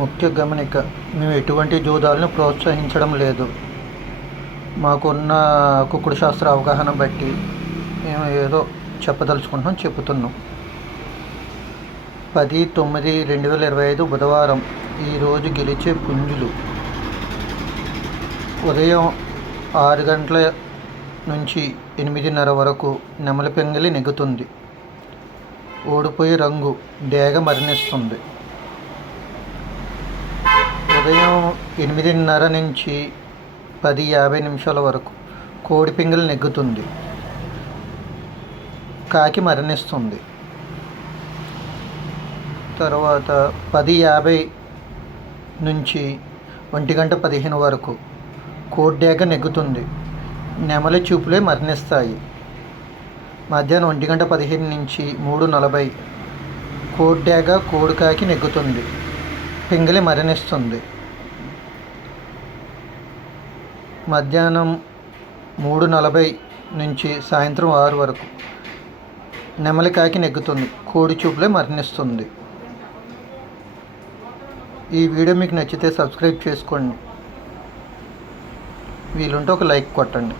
ముఖ్య గమనిక మేము ఎటువంటి జూదాలను ప్రోత్సహించడం లేదు. మాకున్న కుక్కుడు శాస్త్ర అవగాహన బట్టి మేము ఏదో చెప్పదలుచుకుంటున్నాం చెబుతున్నాం. పది తొమ్మిది రెండు వేల ఇరవై ఐదు బుధవారం ఈరోజు గెలిచే పుంజులు. ఉదయం ఆరు గంటల నుంచి ఎనిమిదిన్నర వరకు నెమలి పెంగిలి నెగ్గుతుంది. ఓడిపోయే రంగు డేగ మరణిస్తుంది. ఉదయం ఎనిమిదిన్నర నుంచి పది యాభై నిమిషాల వరకు కోడి పింగళి నెగ్గుతుంది. కాకి మరణిస్తుంది. తర్వాత పది యాభై నుంచి ఒంటి గంట పదిహేను వరకు కోడ్డేగ నెగ్గుతుంది. నెమలి చూపులే మరణిస్తాయి. మధ్యాహ్నం ఒంటి గంట పదిహేను నుంచి మూడు నలభై కోడ్డేగ కోడికాకి నెగ్గుతుంది. పింగిలి మరణిస్తుంది. మధ్యాహ్నం మూడు నలభై నుంచి సాయంత్రం ఆరు వరకు నెమలికాకి నెగ్గుతుంది. కోడి చూపులే మరణిస్తుంది. ఈ వీడియో మీకు నచ్చితే సబ్స్క్రైబ్ చేసుకోండి. వీలుంటే ఒక లైక్ కొట్టండి.